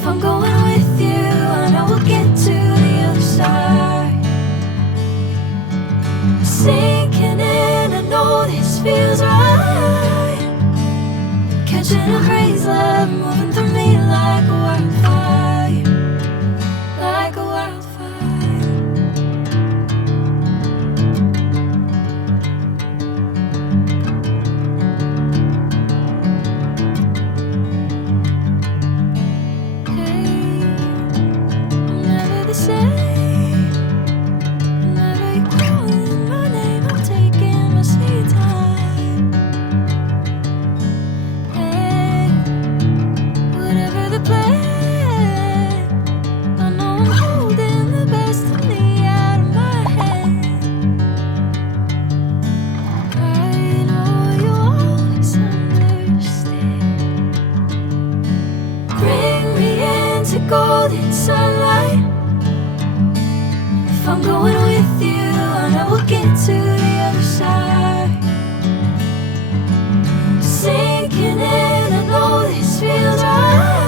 If I'm going with you, I know we'll get to the other side. Sinking in, I know this feels right. Catching a breeze, love moving through me like a wildfire, like a wildfire. Hey, I'm never the same. Whenever you're calling my name, I'm taking my sweet time. Hey, whatever the plan, I know I'm holding the best of me out of my hand. I know you always understand. Bring me into golden sunlight. If I'm going with you, I know we'll get to the other side. Sinking in, I know this feels right.